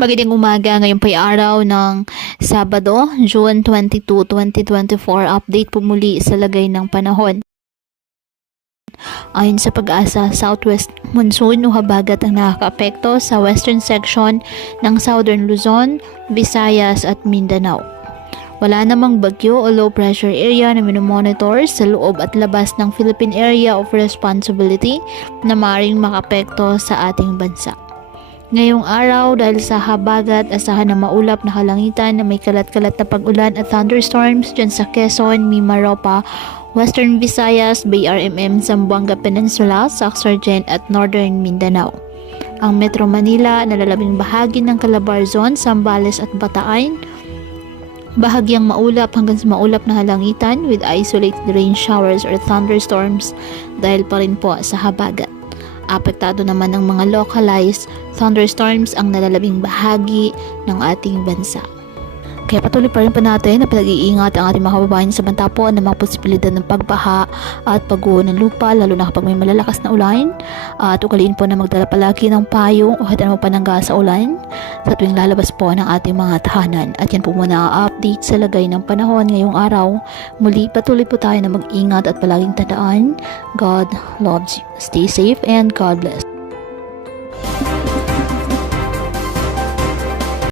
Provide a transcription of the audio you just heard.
Magandang umaga, ngayon po'y araw ng Sabado, June 22, 2024. Update po muli sa lagay ng panahon. Ayon sa Pag-asa, southwest monsoon o habagat ang nakakaapekto sa western section ng Southern Luzon, Visayas at Mindanao. Wala namang bagyo o low pressure area na minomonitor sa loob at labas ng Philippine Area of Responsibility na maaaring makapekto sa ating bansa. Ngayong araw, dahil sa habagat, asahan ng maulap na kalangitan na may kalat-kalat na pag-ulan at thunderstorms dyan sa Quezon, Mimaropa, Western Visayas, BRMM, Zamboanga Peninsula, Sac-Sargent at Northern Mindanao. Ang Metro Manila, nalalabing bahagi ng Calabarzon, Zambales at Bataay, bahagyang maulap hanggang sa maulap na halangitan with isolated rain showers or thunderstorms dahil pa rin po sa habagat. Apektado naman ng mga localized thunderstorms ang nalalabing bahagi ng ating bansa. Kaya patuloy pa rin natin na pinag-iingat ang ating mga kababayan sa banta po ng mga posibilidad ng pagbaha at pagguho ng lupa, lalo na kapag may malalakas na ulan. At ugaliin po na magdala palagi ng payong o hatan mo panangga sa ulan sa tuwing lalabas po ng ating mga tahanan. At yan po muna ang update sa lagay ng panahon ngayong araw. Muli patuloy po tayo na mag-ingat at palaging tandaan, God loves you. Stay safe and God bless.